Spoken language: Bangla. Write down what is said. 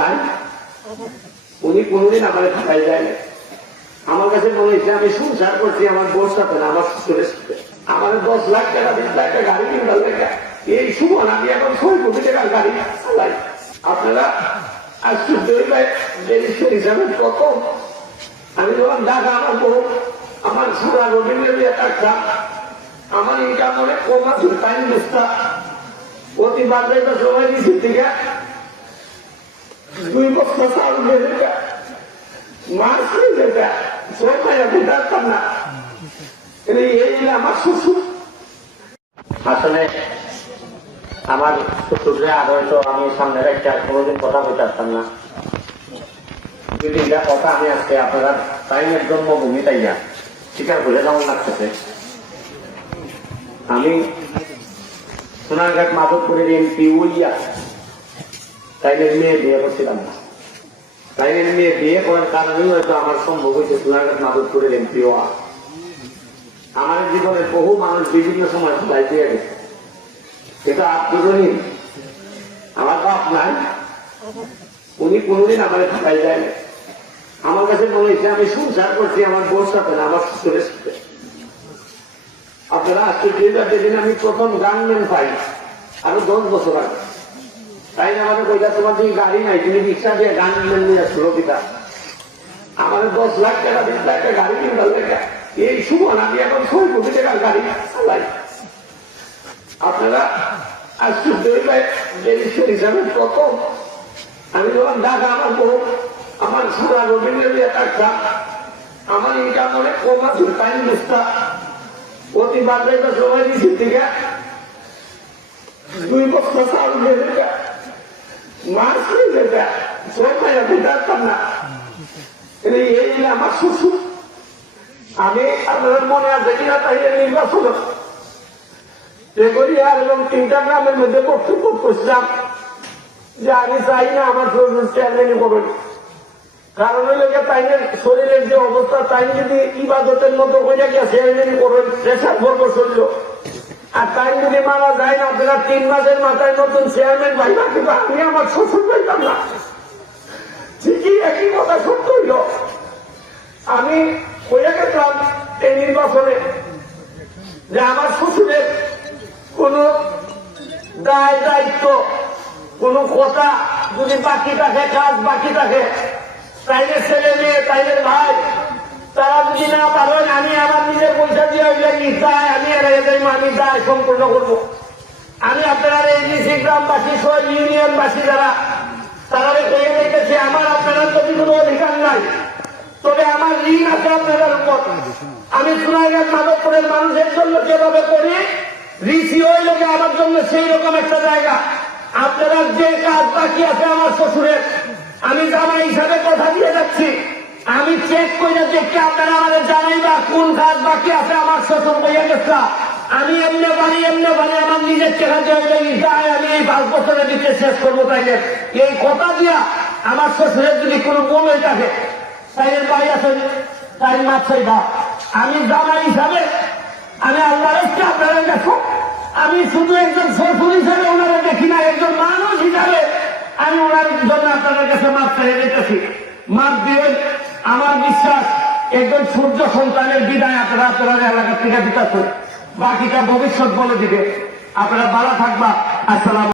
নাই, উনি কোনদিন আমার ঢাকায় যায় না। আমার কাছে মনে হয়েছে আমি সংসার করছি আমার বোর সাথে না, আমার শ্বশুরের সাথে। আমার 10 লাখ টাকা 20 লাখ টাকা গাড়ি কিনবার লেখা এই সুমন আমি এখন 6 কোটি টাকার গাড়ি চালাই। আপনারা আশ্চর্য হিসাবে কত আমি যখন ঢাকা আমার বউ আমার সারা রবীন্দ্র একটা আমার ইনকাম অনেক কম আছে, টাইম বেস্তা প্রতি বাজারে সময় দিচ্ছি থেকে 2 বছর চাল বেড়ে মাছ যেটা সব আমি জানতাম না। এই আমার শ্বশুর আসলে আমার শ্বশুরে আর হয়তো আমি সামনে রেখে আর কোনোদিন কথা বলতে পারতাম না। 2-3টা কথা আমি আজকে আপনারা টাইমের জন্মভূমি তাই না স্বীকার করে যেমন লাগতেছে। আমি সোনারঘাট মাধবপুরের এমপি উইয়া তাইনের মেয়ে বিয়ে করছিলাম না। তাইনের মেয়ে বিয়ে করার কারণেই হয়তো আমার সম্ভব হয়েছে সোনারঘাট মাধবপুরের এমপি হওয়া। আমার জীবনে বহু মানুষ বিভিন্ন সময় খোলাই দিয়ে গেছে, কিন্তু আব্দুর রহিম আমার বাপ নাই, উনি কোনদিন আমার ঢাকায় যায় না। আমার কাছে মনে হয়েছে আমি সংসার করছি আমার বোর সাথে না, আমার শ্বশুরের সাথে। আপনারা আজকে যেদিন আমি প্রথম গানম্যান পাই আরো 10 বছর আগে, তাই না আমাদের কইটা তোমার দিকে গাড়ি নাই, তুমি রিক্সা দিয়ে গানম্যান নিয়ে আসলো পিতা। আমার 10 লাখ টাকা 20 লাখ টাকা গাড়ি কিনবার লেখা এই সুমন আমি এখন 6 কোটি টাকার গাড়ি চালাই। আপনারা আশ্চর্য হিসাবে কত আমি যখন ঢাকা আমার বউ আমার সারা রবীন্দ্র একটা আমার ইনকাম অনেক কম আছে, টাইম বেস্তা প্রতি বাজারে সময় দিচ্ছি থেকে 2 বছর চাল বেড়ে মাছ যেটা সব আমি জানতাম না। এই আমার শ্বশুর আমি আপনাদের মনে আছে কিনা তাই নির্বাচন রেগরিয়ার এবং 3টা গ্রামের মধ্যে বক্তব্য করছিলাম যে আমি চাই না আমার শ্বশুর চেয়ারম্যানই করবেন। কারণ হইলে তাইনের শরীরের যে অবস্থা, তাই যদি ইবাদতের মতো হয়ে গিয়ে চেয়ারম্যানই করবেন প্রেশার ভর্ব শরীর, আর তাই যদি মারা যায় না আপনারা 3 মাসের মাথায় নতুন চেয়ারম্যান পাইবা, কিন্তু আমি আমার শ্বশুর পাইতাম না। ঠিকই একই কথা সত্য হইল। আমি হয়ে গেছিলাম এই নির্বাচনে যে আমার শ্বশুরের কোন দায় দায়িত্ব কোন কথা যদি বাকি থাকে, কাজ বাকি থাকে, তাইনের ছেলে মেয়ে তাইনের ভাই তারা যদি না পারেন আমি আমার নিজের পয়সা দিয়ে দায় আমি আমি দায় সম্পূর্ণ করব। আমি আপনারা এই ডিসি গ্রামবাসী সহ ইউনিয়নবাসী যারা তারা কয়ে রেখেছে আমার আপনারা প্রতি কোনো অধিকার নাই, তবে আমার ঋণ আছে আপনাদের উপর। আমি সোনারঘাট মাধবপুরের মানুষের জন্য যেভাবে করি ঋষি ওই লোকে আমার জন্য সেই রকম একটা জায়গা। আপনারা যে কাজ বাকি আছে আমার শ্বশুরের, আমি জামাই হিসাবে কথা দিয়ে যাচ্ছি, আমি চেক করে দেখে আপনারা আমাদের জানাইবা কোন কাজ বাকি আছে আমার শ্বশুর বইয়া গেছে। আমি এমনি বাড়ি আমার নিজের চেহারা যায় আমি এই 5 বছরের দিকে শেষ করবো। তাইলে এই কথা দিয়া আমার শ্বশুরের যদি কোনো মনে থাকে তাইলের বাড়ি আছে তাই মাথায় দাও। আমি জামাই হিসাবে আমি আল্লাহর আপনারা দেখো, আমি শুধু একজন শ্বশুর হিসাবে ওনারা দেখি না, একজন মানুষ হিসাবে আমি ওনার জন্য আপনাদের কাছে মাপ চাইয়ে দিতেছি। মাপ দিয়ে আমার বিশ্বাস একজন সূর্য সন্তানের বিদায় আপনারা এলাকা থেকে দিতে, বাকিটা ভবিষ্যৎ বলে দিবে। আপনারা ভালো থাকবা। আসসালাম।